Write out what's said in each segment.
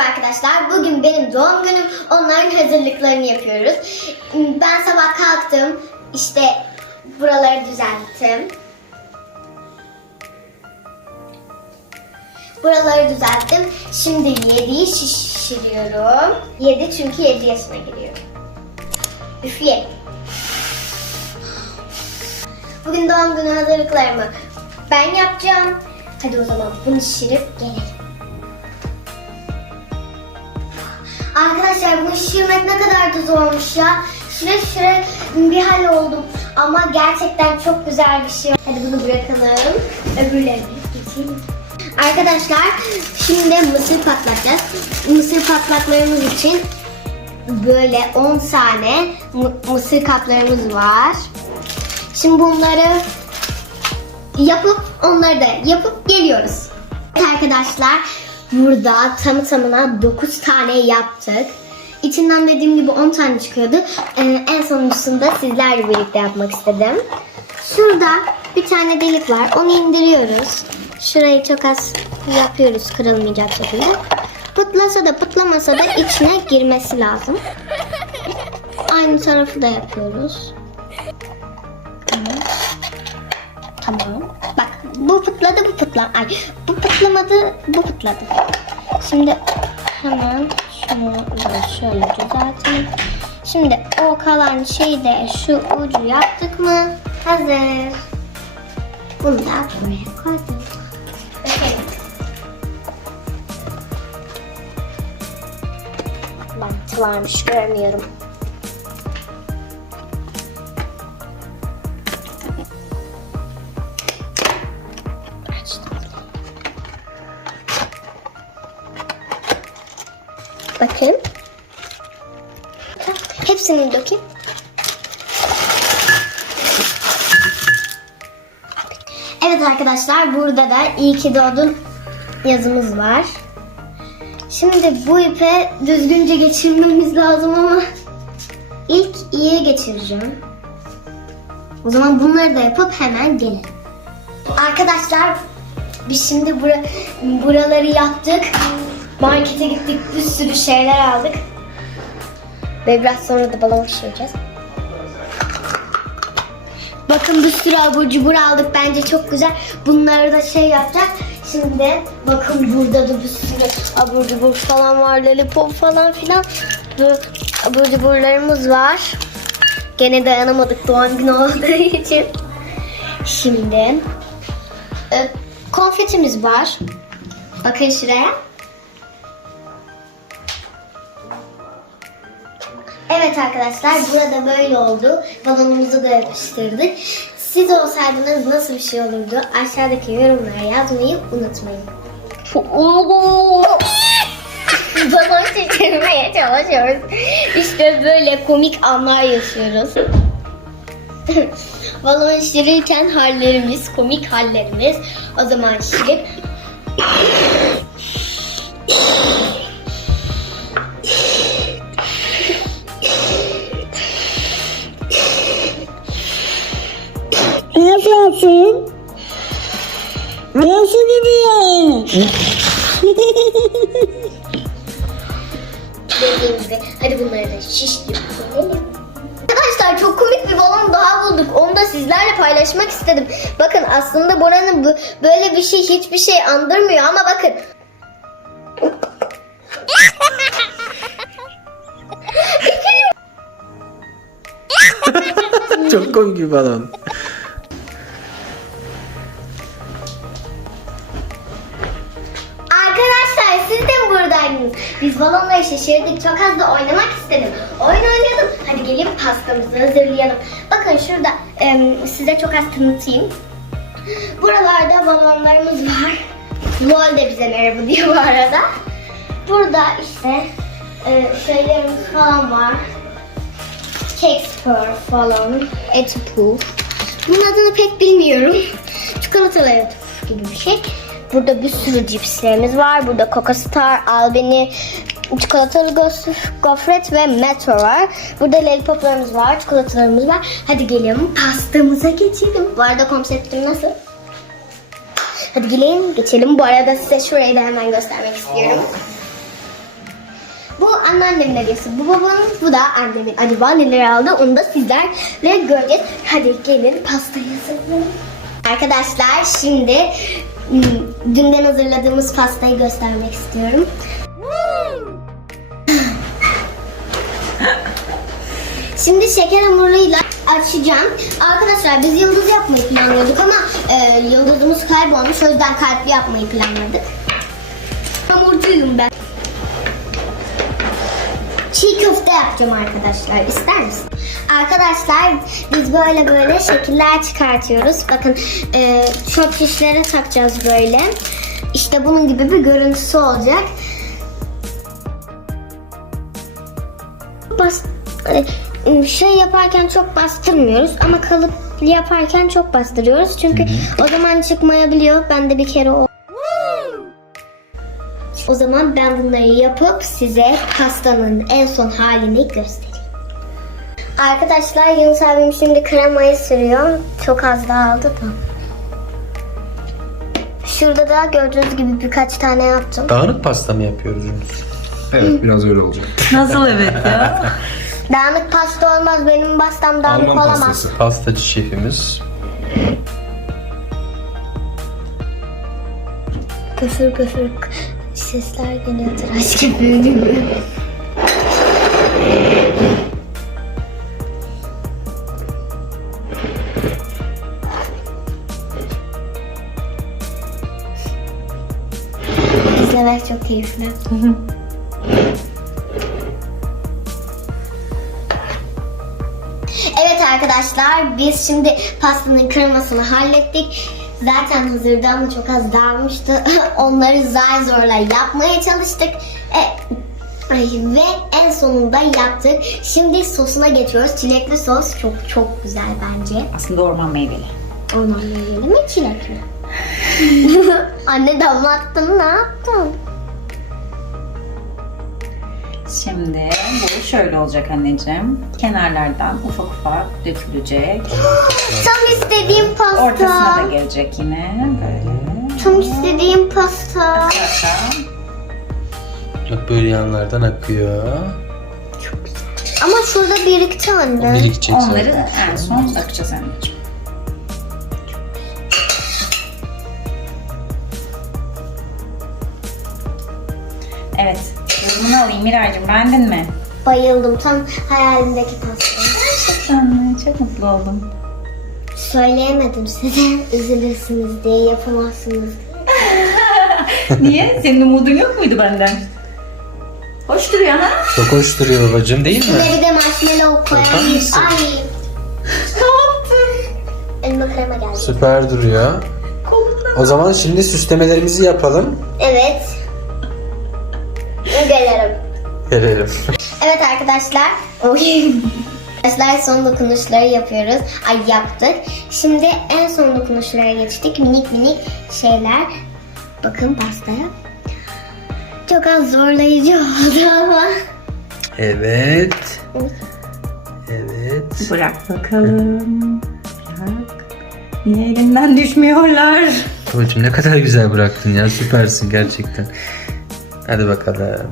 Merhaba arkadaşlar. Bugün benim doğum günüm. Onların hazırlıklarını yapıyoruz. Ben sabah kalktım. İşte buraları düzelttim. Buraları düzelttim. Şimdi 7'yi şişiriyorum. 7 çünkü 7 yaşına giriyorum. Üfleyelim. Bugün doğum günü hazırlıklarımı ben yapacağım. Hadi o zaman bunu şişirip gelelim. Arkadaşlar bunu şişirmek ne kadar da zormuş ya. Şire şire bir hal oldum. Ama gerçekten çok güzel bir şey. Hadi bunu bırakalım. Öbürlerine geçelim. Arkadaşlar şimdi mısır patlatacağız. Mısır patlaklarımız için böyle 10 tane mı- mısır kaplarımız var. Şimdi bunları yapıp onları da yapıp geliyoruz. Arkadaşlar burada tamı tamına 9 tane yaptık. İçinden dediğim gibi 10 tane çıkıyordu. Ee, en sonuncusunda sizlerle birlikte yapmak istedim. Şurada bir tane delik var. Onu indiriyoruz. Şurayı çok az yapıyoruz kırılmayacak şekilde. Pıtlasa da pıtlamasa da içine girmesi lazım. Aynı tarafı da yapıyoruz. Tamam. Bak bu pıtladı bu pıtla. Ay bu pıtlamadı bu pıtladı. Şimdi hemen şunu şöyle düzeltelim. Şimdi o kalan şeyi de şu ucu yaptık mı? Hazır. Bunu da buraya koydum. Dökelim. Bantı varmış görmüyorum. Hepsini dökeyim. Evet arkadaşlar burada da iyi ki doğdun yazımız var. Şimdi bu ipe düzgünce geçirmemiz lazım ama ilk iyiye geçireceğim. O zaman bunları da yapıp hemen gelelim. Arkadaşlar biz şimdi bura, buraları yaptık. Markete gittik bir sürü şeyler aldık. Ve biraz sonra da balon pişireceğiz. Bakın bir sürü abur cubur aldık. Bence çok güzel. Bunları da şey yapacağız. Şimdi bakın burada da bir sürü abur cubur falan var. Lollipop falan filan. Bu abur cuburlarımız var. Gene dayanamadık doğum günü olduğu için. Şimdi e, konfetimiz var. Bakın şuraya. Evet arkadaşlar burada böyle oldu. Balonumuzu da yapıştırdık. Siz olsaydınız nasıl bir şey olurdu? Aşağıdaki yorumlara yazmayı unutmayın. Balon şişirmeye çalışıyoruz. İşte böyle komik anlar yaşıyoruz. Balon şişirirken hallerimiz, komik hallerimiz. O zaman şişirip Nasılsın? Nasıl gidiyor? Hadi bunları da koyalım. Arkadaşlar çok komik bir balon daha bulduk. Onu da sizlerle paylaşmak istedim. Bakın aslında buranın bu, böyle bir şey hiçbir şey andırmıyor ama bakın. Çok komik bir balon. Buradaydınız? Biz balonları şişirdik. Çok az da oynamak istedim. Oyun oynayalım. Hadi gelin pastamızı hazırlayalım. Bakın şurada em, size çok az tanıtayım. Buralarda balonlarımız var. Lol de bize merhaba diyor bu arada. Burada işte e, şeylerimiz falan var. Cake spur falan. Etipu. Bunun adını pek bilmiyorum. Çikolatalı etipu gibi bir şey. Burada bir sürü cipslerimiz var. Burada Coca Star, Albany, çikolatalı gofret ve Metro var. Burada lollipoplarımız var, çikolatalarımız var. Hadi gelin pastamıza geçelim. Bu arada konseptim nasıl? Hadi gelin geçelim. Bu arada size şurayı da hemen göstermek istiyorum. anneannemin hediyesi. Bu babamın, bu da annemin. Acaba neler aldı onu da sizlerle göreceğiz. Hadi gelin pastayı hazırlayalım. Arkadaşlar şimdi hmm, dünden hazırladığımız pastayı göstermek istiyorum. Şimdi şeker hamuruyla açacağım. Arkadaşlar biz yıldız yapmayı planlıyorduk ama e, yıldızımız kaybolmuş. O yüzden kalpli yapmayı planladık. Hamurcuyum ben. Çiğ köfte yapacağım arkadaşlar. İster misin? Arkadaşlar biz böyle böyle şekiller çıkartıyoruz. Bakın e, çöp şişlere takacağız böyle. İşte bunun gibi bir görüntüsü olacak. Bas, e, şey yaparken çok bastırmıyoruz ama kalıplı yaparken çok bastırıyoruz. Çünkü o zaman çıkmayabiliyor. Ben de bir kere o o zaman ben bunları yapıp size pastanın en son halini göstereyim. Arkadaşlar Yunus abim şimdi kremayı sürüyor. Çok az daha aldı da. Şurada da gördüğünüz gibi birkaç tane yaptım. Dağınık pasta mı yapıyoruz Yunus? Evet biraz öyle olacak. Nasıl evet ya? Dağınık pasta olmaz. Benim pastam dağınık Alman olamaz. pastası. Pastacı şefimiz. Köfür köfür sesler geliyor tıraş gibi keyifli. Evet arkadaşlar biz şimdi pastanın kremasını hallettik. Zaten hazırdı ama çok az dağılmıştı. Onları zar zorla yapmaya çalıştık. E, ay, ve en sonunda yaptık. Şimdi sosuna geçiyoruz. Çilekli sos çok çok güzel bence. Aslında orman meyveli. Orman meyveli mi çilekli? Anne damlattın ne yaptın? Şimdi bu şöyle olacak anneciğim. Kenarlardan ufak ufak dökülecek. Tam istediğim Ortasına da pasta. gelecek yine böyle. Tam istediğim pasta. Zaten Bak böyle yanlardan akıyor. Ama şurada birikti anne. Birikecek onları zaten. en son dökeceğiz anneciğim. Yorumunu alayım Miraycığım. Beğendin mi? Bayıldım. Tam hayalimdeki pasta. Gerçekten mi? Çok mutlu oldum. Söyleyemedim size. Üzülürsünüz diye yapamazsınız. Niye? Senin umudun yok muydu benden? Hoş duruyor ha? Çok hoş duruyor babacığım değil mi? Ve bir de marshmallow Yapar mısın? Ay Ne yaptın? elime krema geldi. Süper duruyor. Kolundan. O zaman şimdi süslemelerimizi yapalım. Evet. Gelelim. Evet arkadaşlar. Arkadaşlar son dokunuşları yapıyoruz. Ay yaptık. Şimdi en son dokunuşlara geçtik. Minik minik şeyler. Bakın pastaya. Çok az zorlayıcı oldu ama. Evet. Evet. Bırak bakalım. Bırak. Niye elinden düşmüyorlar? Babacığım ne kadar güzel bıraktın ya. Süpersin gerçekten. Hadi bakalım.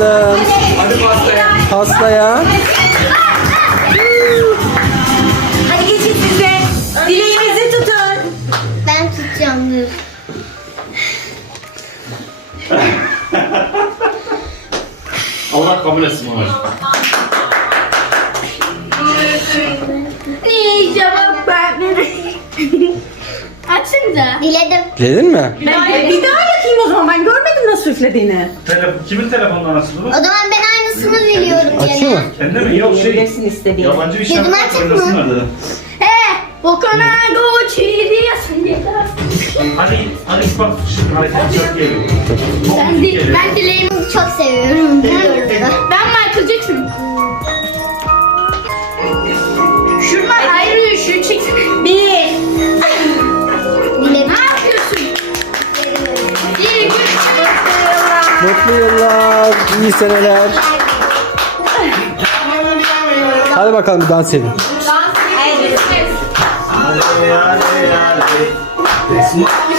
Bakalım. Hadi pastaya. Pastaya. Hadi geçin size. Dileğinizi tutun. Ben tutacağım dur. Allah kabul etsin babacığım. Ne cevap vermedi. Açınca. Diledim. Diledin mi? Bir daha, bir daha yakayım o zaman. Ben görmedim nasıl üflediğini. Telefon, kimin telefonundan açıldı bu? O zaman ben aynısını biliyorum Açıyor mu? gene. Kendi mi? Yok şey. Yiyebilirsin istediğini. Yabancı bir Dedim şarkı açık mı? oynasınlar dedim. He, Volkan'a Goçi diyorsun diye. Hadi, hadi bak şimdi hareket çok iyi. Ben, ben dileğimi... Çok seviyorum. Biliyorum da. Ben Michael Jackson. Mutlu yıllar, iyi seneler. Hadi bakalım bir dans edin. Bir şey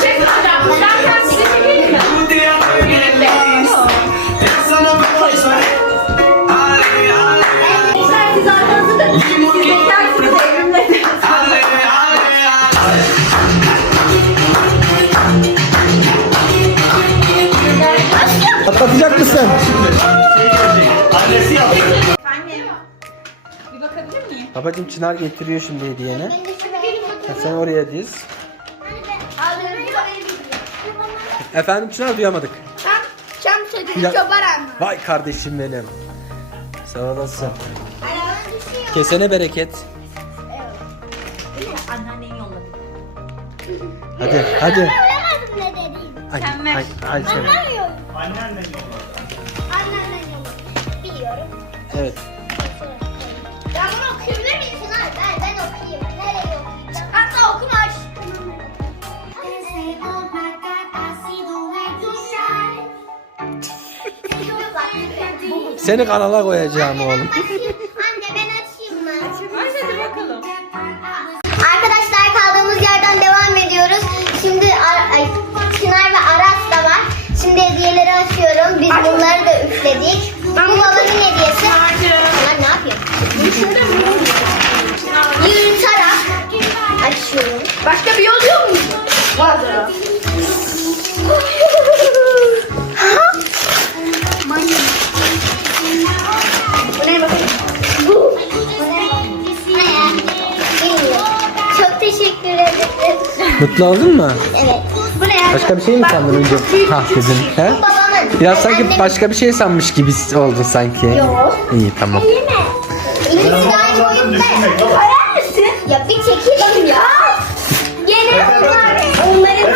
Babacım Çınar getiriyor şimdi hediyeni. Ha, Sen oraya diz. Efendim Çınar duyamadık. Çam çocuğu Ya- çoban anne. Vay kardeşim benim. Sağ olasın. Kesene bereket. Anneannen yolladı. Hadi hadi. Anlamadım ne dediğini. Ay, Sen ver. ay, ay, sen. Anlamıyorum. Anneannen yolladı. Biliyorum. Evet. Seni kanala koyacağım oğlum. Anne ben açayım mı? Hadi bakalım. Arkadaşlar kaldığımız yerden devam ediyoruz. Şimdi Ar- ay, Çınar ve Aras da var. Şimdi hediyeleri açıyorum. Biz bunları da üfledik. Bu babanın hediyesi. Çınar ne yapıyor? Yırtarak açıyorum. Başka bir yol yok mu? Vardır. Mutlu oldun mu? Evet. Bu ne ya? Başka bir şey mi sandın önce? Ha dedin. He? Bu babamın. Biraz sanki başka bir şey sanmış gibi oldun sanki. Yok. İyi tamam. Değil mi? İkisi de aynı Zaten boyutta. mısın? Ya bir çekil ya. Gene onlar. Onların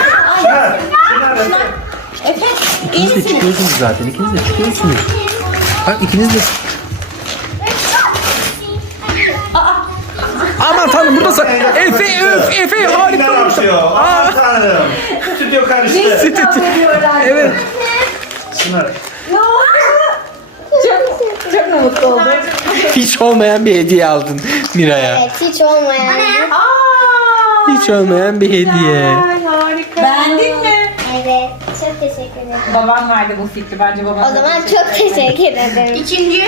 Efe. İyi İkiniz de çıkıyorsunuz zaten. İkiniz de çıkıyorsunuz. Ha ikiniz de. Tanrım burada sa- Efe öf Efe harika olmuş. Aman tanrım. Stüdyo karıştı. Stüdyo. Evet. Çınar. Çok, çok mu mutlu oldun? Hiç olmayan bir hediye aldın Miray'a. Evet hiç olmayan. Aa, Hiç olmayan bir hediye. harika. Beğendin mi? Evet çok teşekkür ederim. Babam verdi bu fikri. Bence babam. O zaman çok teşekkür ederim. İkinci.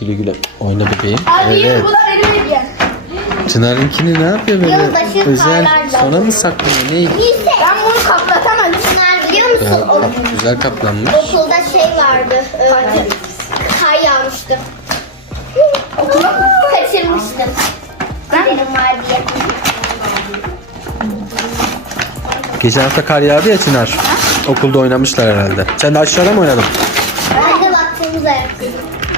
Güle güle oyna bebeğim. Hadi Evet. bu da. Çınar'ınkini ne yapıyor böyle? Yılbaşı Özel karlarla. sona mı saklıyor? Ne? Neyse. Ben bunu kaplatamadım. Çınar biliyor musun? Ya, O, kap- güzel kaplanmış. okulda şey vardı. e, kar yağmıştı. Okula mı? Kaçırmıştım. Benim var diye. Geçen hafta kar yağdı ya Çınar. Okulda oynamışlar herhalde. Sen de aşağıda mı oynadın? Ben de baktığımız ayakkabı.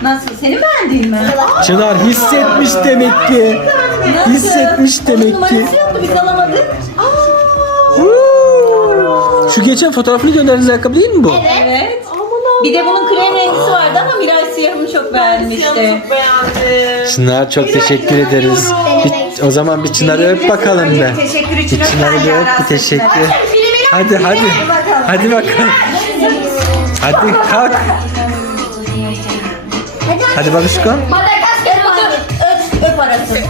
Nasıl? Seni beğendin mi? Çınar hissetmiş demek ki. Hissetmiş demek ki. Yoktu biz alamadık. Huu! Şu geçen fotoğrafını gönderdiğiniz ayakkabı değil mi bu? Evet. Bir de bunun krem renklisi vardı ama Miray siyahını çok beğenmişti. Çınar çok teşekkür ederiz. Bir- o zaman bir Çınar'ı öp bakalım be. Teşekkür Bir için Çınar'ı bir öp bir teşekkür. Hadi hadi. Hadi bakalım. Hadi kalk. Hadi babişko. Madagaskar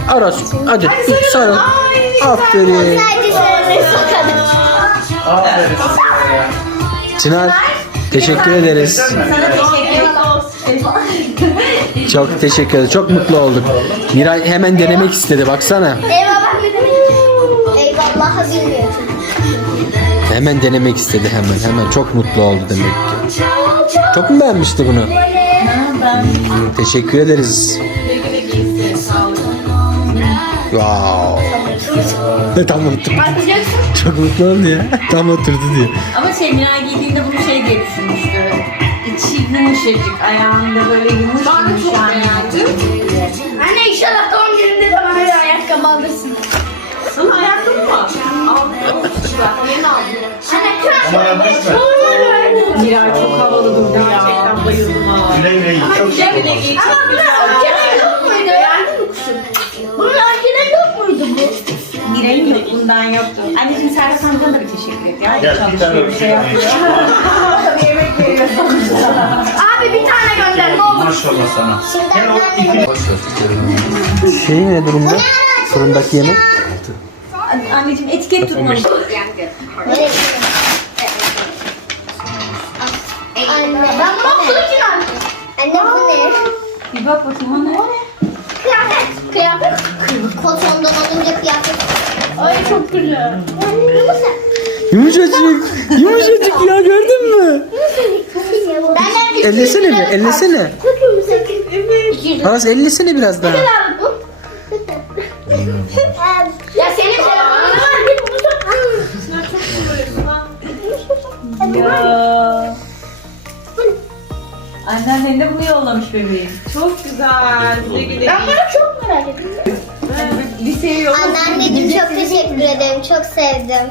Aras hadi sarıl. Aferin. Aferin. Çınar teşekkür ederiz. Sana teşekkür Çok teşekkür ederiz. Çok mutlu olduk. Miray hemen denemek istedi baksana. Eyvallah bilmiyorum. Hemen denemek istedi hemen. Hemen çok mutlu oldu demek ki. Çok mu beğenmişti bunu? Hmm, teşekkür ederiz. Wow. Tam oturdu. Çok mutlu oldu ya. Tam oturdu diyor. Ama şey Miray giydiğinde bunu şey diye düşünmüştü. İçi yumuşacık, ayağında böyle yumuş Ben yumuş çok beğendim. Anne inşallah doğum gününde de bana bir ayakkabı alırsın. Sana ayakkabı mı? Aldım. Yeni aldım. Anne Ama yaklaşma. Miray çok havalı durdu ya. Gerçekten bayıldım ha. Güle güle. Çok Güle güle giy. Ama bunun önceden yok muydu? Beğendin mi kuşum? Bunun önceden yok muydu bu? Miray'ın yok, bundan yoktu. Anneciğim Serhat amcana da bir teşekkür et ya. Gel bir tane bir şey yapıyor. Yemek veriyor Abi bir tane gönder ne olur. Maşallah sana. Gel o anneannem- ipi Şey ne durumda? Fırındaki yemek? Anneciğim etiket tutmamış. Anne. Ben bunu. Anne bu ne? Bir bak bakayım o ne? Kıyafet. Kıyafet. Kotondan olunca kıyafet. Ay çok güzel. Yumuşacık. Yumuşacık ya gördün mü? Benden bir Ellesene mi? Ellesene. Çok yumuşak. Aras ellesene biraz daha. Ya senin telefonun var. Git bunu Ya. De bunu yollamış bebeğim. Çok güzel. Güle güle. Ben bunu çok merak ettim. Liseye yolladım. Anneanneciğim çok teşekkür ederim. Çok sevdim.